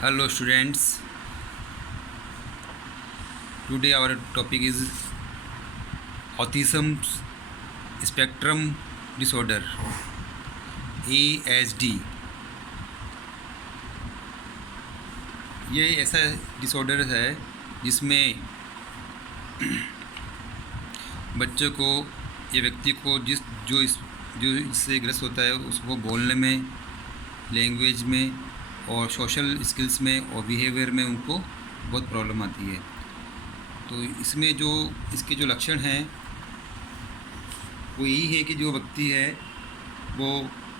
Hello students, today our topic is autism spectrum disorder ASD। ये ऐसा disorder है जिसमें बच्चों को या व्यक्ति को जो इससे ग्रस्त होता है उसको बोलने में, लैंग्वेज में और सोशल स्किल्स में और बिहेवियर में उनको बहुत प्रॉब्लम आती है। तो इसमें जो इसके जो लक्षण हैं वो यही है कि जो व्यक्ति है वो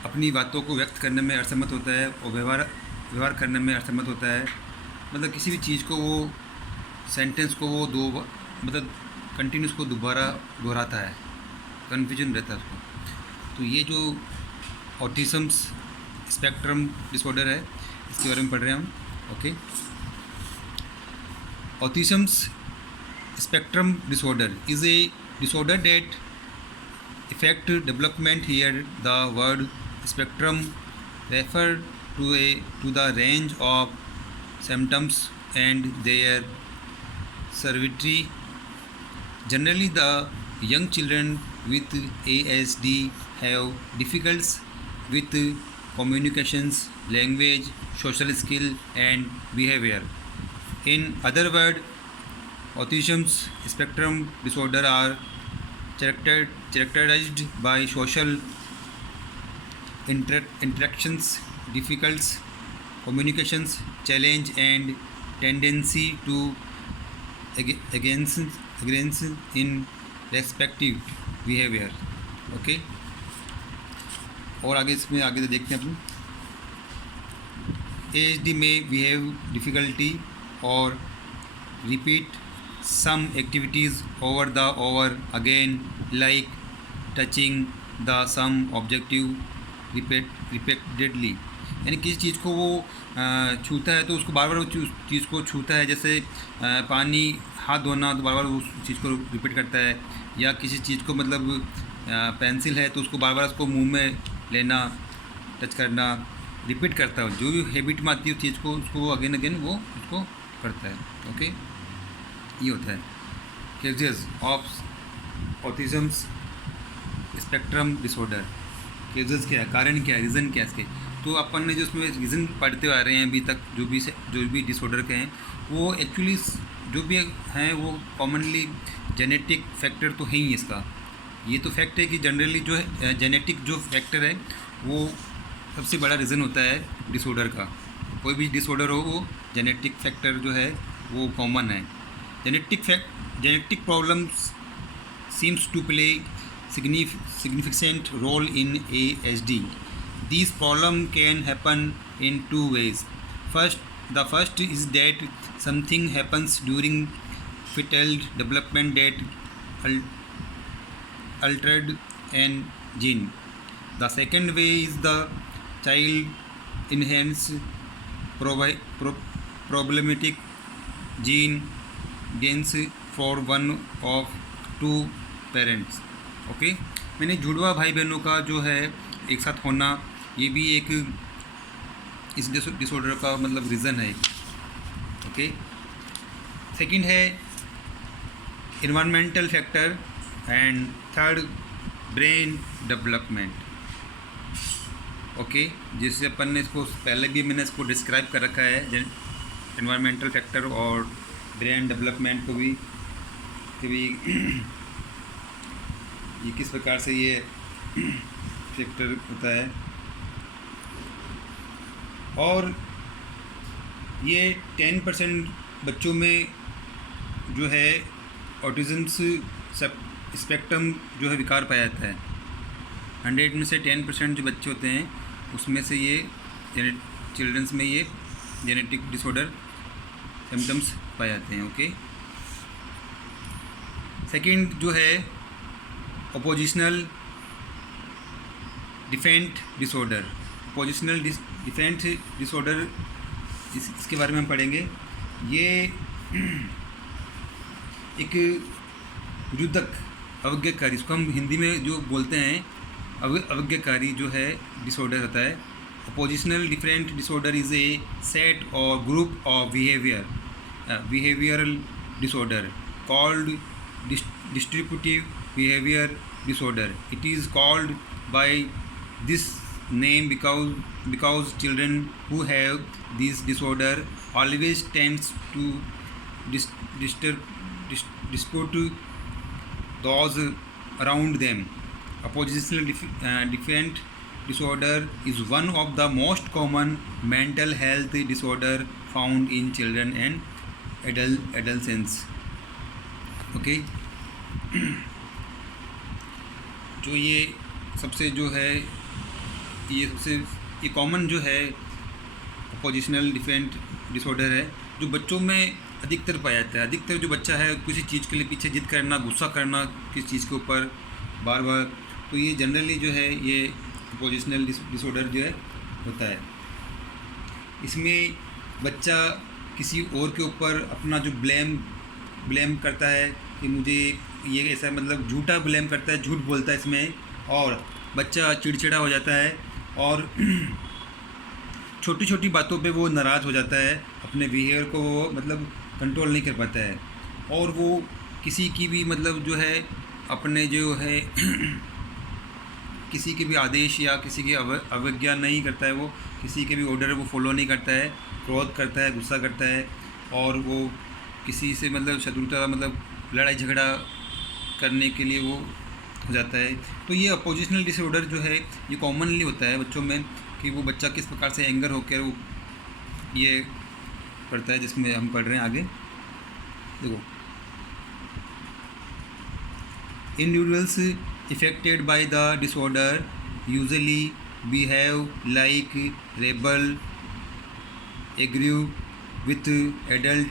अपनी बातों को व्यक्त करने में असमर्थ होता है और व्यवहार करने में असमर्थ होता है। मतलब किसी भी चीज़ को वो सेंटेंस को वो मतलब कंटिन्यूस को दोबारा दोहराता है, कन्फ्यूजन रहता है उसको। तो ये जो ऑटिज़म स्पेक्ट्रम डिसऑर्डर है इसके बारे में पढ़ रहे हैं हम। Okay, autism spectrum disorder is a disorder that affect development. Here the word spectrum refer to the range of symptoms and their severity. Generally the young children with ASD have difficulties with communications, language, social skill and behavior. In other words, autism spectrum disorder are characterized by social interactions, difficult communications, challenge and tendency to against in respective behavior. Okay, और आगे इसमें आगे देखते हैं अपन। ASD में behave difficulty और repeat some activities over again, like touching the some objective repeatedly। यानी किसी चीज़ को वो छूता है तो उसको बार बार उस चीज़ को छूता है। जैसे पानी, हाथ धोना, तो बार बार उस चीज़ को रिपीट करता है। या किसी चीज़ को मतलब पेंसिल है तो उसको बार बार उसको मुंह में लेना, टच करना, रिपीट करता है। जो भी हैबिट में आती है उस चीज़ को उसको अगेन वो उसको करता है। ओके, ये होता है cases of autism spectrum disorder. Cases क्या है, कारण क्या है, रीज़न क्या है इसके। तो अपन ने जो इसमें रीज़न पढ़ते आ रहे हैं अभी तक, जो भी डिसऑर्डर के हैं वो एक्चुअली जो भी हैं वो कॉमनली जेनेटिक फैक्टर तो है ही इसका। ये तो फैक्ट है कि जनरली जो है जेनेटिक जो फैक्टर है वो सबसे बड़ा रीज़न होता है डिसऑर्डर का। कोई भी डिसऑर्डर हो वो जेनेटिक फैक्टर जो है वो कॉमन है। Genetic problems seems to play significant role in ASD. These problems can happen in two ways. The first is that something happens during fetal development that altered an gene. The second way is the child inherits problematic gene genes for one of two parents. Okay, मैंने जुड़वा भाई बहनों का जो है एक साथ होना, ये भी एक इस डिसऑर्डर का मतलब रीज़न है। ओके, सेकंड है environmental factor and third brain development. Okay, जिससे अपन ने इसको पहले भी मैंने इसको डिस्क्राइब कर रखा है, इन्वायरमेंटल फैक्टर और ब्रेन डेवलपमेंट को भी ये किस प्रकार से ये फैक्टर होता है। और ये 10% बच्चों में जो है ऑटिज़म स्पेक्ट्रम जो है विकार पाया जाता है। 100 में से 10% जो बच्चे होते हैं उसमें से ये चिल्ड्रंस में ये जेनेटिक डिसऑर्डर सिम्टम्स पाए जाते हैं। ओके, सेकंड जो है अपोजिशनल डिफेंट डिसऑर्डर। अपोजिशनल डिफेंट डिसऑर्डर इसके बारे में हम पढ़ेंगे। ये एक विरुद्धक अवज्ञाकारी, इसको हम हिंदी में जो बोलते हैं अवज्ञाकारी जो है डिसऑर्डर होता है। Oppositional different disorder is a set or group of behavioral disorder called distributive behavior disorder. It is called by this name because children who have this disorder always tends to dispute those around them. Oppositional different disorder is one of the most common mental health disorder found in children and adolescents. Okay जो ये सबसे जो है ये common जो है अपोजिशनल different disorder है जो बच्चों में अधिकतर पाया जाता है। अधिकतर जो बच्चा है किसी चीज़ के लिए पीछे जिद करना, गुस्सा करना किसी चीज़ के ऊपर बार बार, तो ये जनरली जो है ये अपोजिशनल डिसऑर्डर जो है होता है। इसमें बच्चा किसी और के ऊपर अपना जो ब्लेम करता है कि मुझे ये ऐसा, मतलब झूठा ब्लेम करता है, झूठ बोलता है इसमें, और बच्चा चिड़चिड़ा हो जाता है और छोटी छोटी बातों पे वो नाराज़ हो जाता है, अपने बिहेवियर को वो मतलब कंट्रोल नहीं कर पाता है, और वो किसी की भी मतलब जो है अपने जो है किसी के भी आदेश या किसी की अवज्ञा नहीं करता है, वो किसी के भी ऑर्डर वो फॉलो नहीं करता है, क्रोध करता है, गुस्सा करता है, और वो किसी से मतलब शत्रुता मतलब लड़ाई झगड़ा करने के लिए वो हो जाता है। तो ये अपोजिशनल डिसऑर्डर जो है ये कॉमनली होता है बच्चों में कि वो बच्चा किस प्रकार से एंगर होकर वो ये करता है, जिसमें हम पढ़ रहे हैं आगे। देखो, individuals affected by the disorder usually behave like rebel, agree with adult,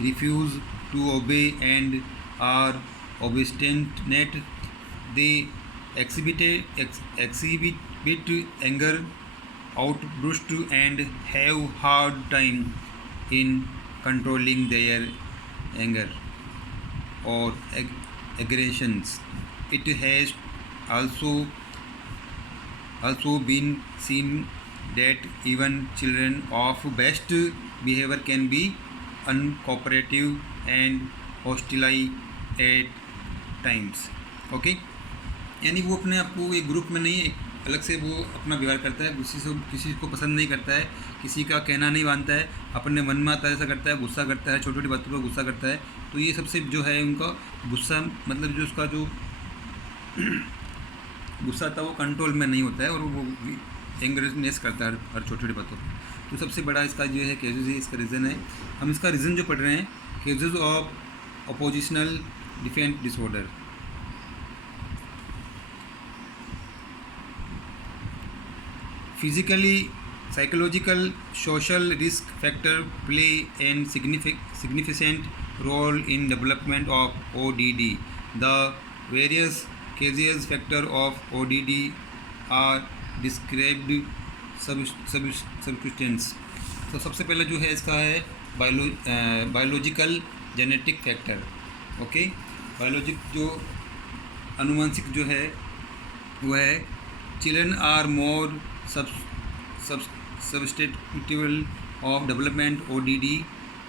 refuse to obey and are obstinate. They exhibit anger outburst and have hard time in controlling their anger or aggressions. It has also been seen that even children of best behavior can be uncooperative and hostile at times. Okay, यानी वो अपने आप को एक group में नहीं, एक अलग से वो अपना व्यवहार करता है, किसी को पसंद नहीं करता है, किसी का कहना नहीं मानता है, अपने मन में आता है ऐसा करता है, गुस्सा करता है, छोटी छोटी बातों पर गुस्सा करता है। तो ये सबसे जो है उनका गुस्सा मतलब जो उसका जो गुस्सा था वो कंट्रोल में नहीं होता है और वो एंग्रेनेस करता है हर छोटी छोटी बातों पर। तो सबसे बड़ा इसका जो है केसेस है, इसका रीज़न है, हम इसका रीज़न जो पढ़ रहे हैं, cases of oppositional different disorder. Physically, psychological, social risk factor play a significant role in development of ODD. The various causes factor of ODD are described substance. तो सबसे पहले जो है इसका है biological genetic factor. Okay, biologic जो अनुवांशिक जो है वो है, children are more susceptible of development ODD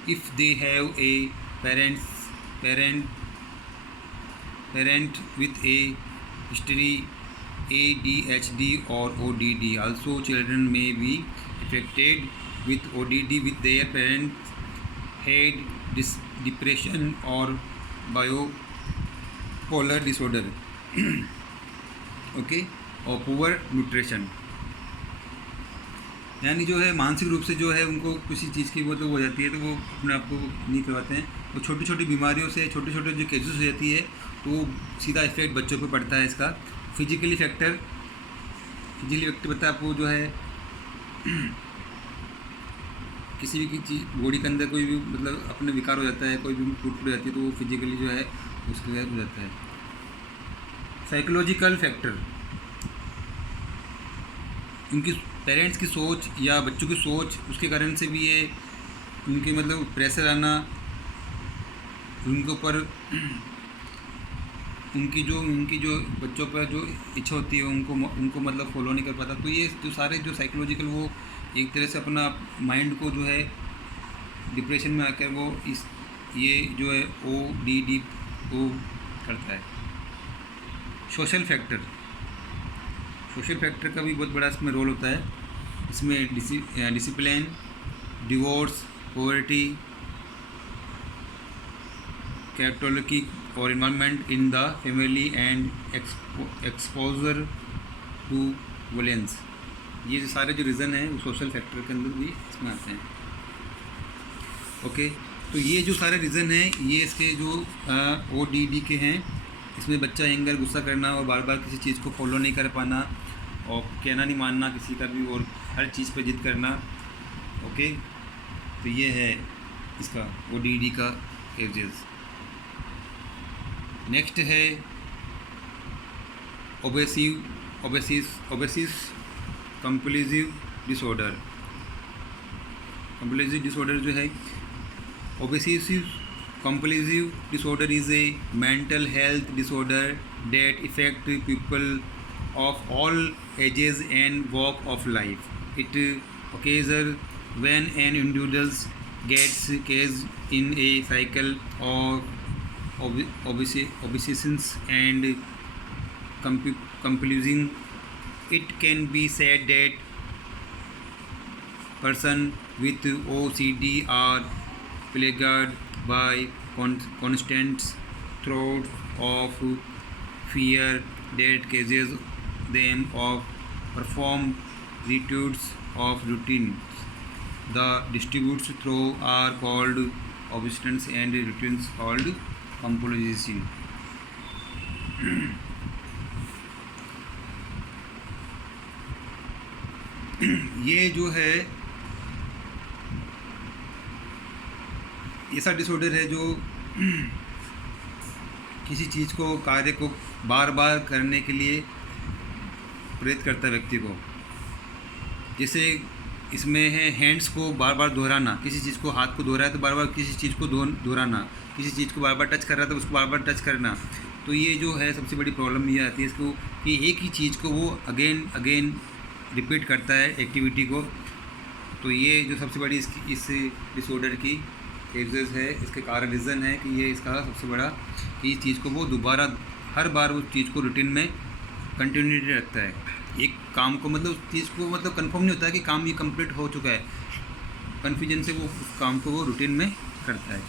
if they have a parent with a history ADHD or ODD. Also, children may be affected with ODD with their parents had depression or bipolar disorder. Okay, और poor nutrition, यानी जो है मानसिक रूप से जो है उनको किसी चीज़ की वो तो हो जाती है, तो वो अपने आप को नहीं करवाते हैं। वो छोटी छोटी बीमारियों से, छोटे छोटे जो केसेस हो जाती है, तो वो सीधा इफेक्ट बच्चों पे पड़ता है इसका। फिजिकली फैक्टर बता आपको जो है किसी भी चीज़ बॉडी के अंदर कोई भी मतलब अपने विकार हो जाता है, कोई भी टूट हो जाती है, तो वो फिजिकली जो है उसके हो जाता है। साइकोलॉजिकल फैक्टर, उनकी पेरेंट्स की सोच या बच्चों की सोच, उसके कारण से भी ये उनके मतलब प्रेशर आना, उनके ऊपर उनकी जो बच्चों पर जो इच्छा होती है उनको मतलब फॉलो नहीं कर पाता। तो ये जो सारे जो साइकोलॉजिकल वो एक तरह से अपना माइंड को जो है डिप्रेशन में आकर वो ये जो है ODD को करता है। सोशल फैक्टर का भी बहुत बड़ा इसमें रोल होता है। इसमें डिसिप्लिन, डिवोर्स, पॉवर्टी, कैरेक्टरिस्टिक और environment in the family and exposure to violence, ये जो सारे जो रीज़न हैं वो सोशल फैक्टर के अंदर भी इसमें आते हैं। ओके, तो ये जो सारे रीज़न हैं ये इसके जो ODD के हैं। इसमें बच्चा एंगर, गुस्सा करना और बार बार किसी चीज़ को फॉलो नहीं कर पाना और कहना नहीं मानना किसी का भी और हर चीज़ पर जिद करना। ओके, तो ये है इसका ODD का एजेस। नेक्स्ट है obsessive compulsive disorder. Compulsive disorder जो है obsessive compulsive disorder is a mental health disorder that affect people of all ages and walk of life. It occurs when an individual gets caged in a cycle of obsessions and compulsion. It can be said that person with OCD are plagued by constant thought of fear that causes them of perform repeats of routines. The distributes through are called obsessions and routines called compulsion. ये जो है ऐसा disorder है जो किसी चीज़ को, कार्य को बार बार करने के लिए प्रेरित करता है व्यक्ति को। जैसे इसमें है हैंड्स को बार बार दोहराना, किसी चीज़ को हाथ को दोहराया तो बार बार किसी चीज़ को दोहराना, किसी चीज़ को बार बार टच कर रहा था तो उसको बार बार टच करना। तो ये जो है सबसे बड़ी प्रॉब्लम ये आती है इसको कि एक ही चीज़ को वो अगेन रिपीट करता है एक्टिविटी को। तो ये जो सबसे बड़ी इस डिसऑर्डर की केसेस है, इसके कारण रीज़न है कि ये इसका सबसे बड़ा कि इस चीज़ को वो दोबारा हर बार उस चीज़ को रूटीन में कंटिन्यूटी रखता है। एक काम को मतलब उस चीज़ को मतलब कंफर्म नहीं होता है कि काम ये कंप्लीट हो चुका है, कन्फ्यूजन से वो उस काम को वो रूटीन में करता है।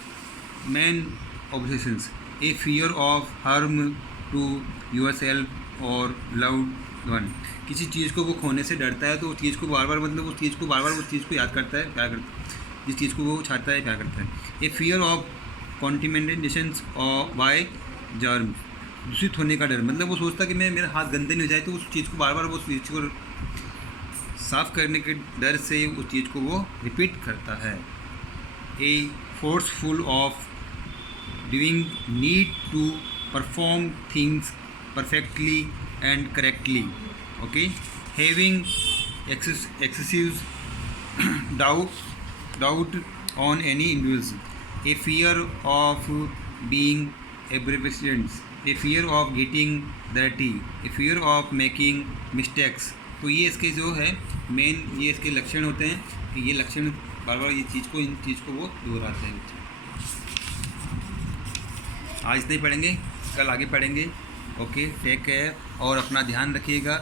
Main obsessions, a fear of harm to yourself और लव्ड वन, किसी चीज़ को वो खोने से डरता है तो उस चीज़ को बार बार मतलब उस चीज़ को याद करता है, प्यार करता है, जिस चीज़ को वो चाहता है प्यार करता है। ए फियर ऑफ कॉन्टिमिनेशंस और बाय जर्म, दूषित होने का डर, मतलब वो सोचता है कि मेरा हाथ गंदे नहीं हो जाए तो उस चीज़ को बार बार वो उस चीज़ को साफ़ करने के डर से उस चीज़ को वो रिपीट करता है। A forceful of doing, need to perform things perfectly and correctly. Okay, having excessive doubt on any individual, a fear of being embarrassed, a fear of getting dirty, a fear of making mistakes। तो ये इसके जो है main ये इसके लक्षण होते हैं कि ये लक्षण बार बार इन चीज़ को वो दोहराते हैं। आज इतना ही पढ़ेंगे, कल आगे पढ़ेंगे। ओके, टेक केयर और अपना ध्यान रखिएगा।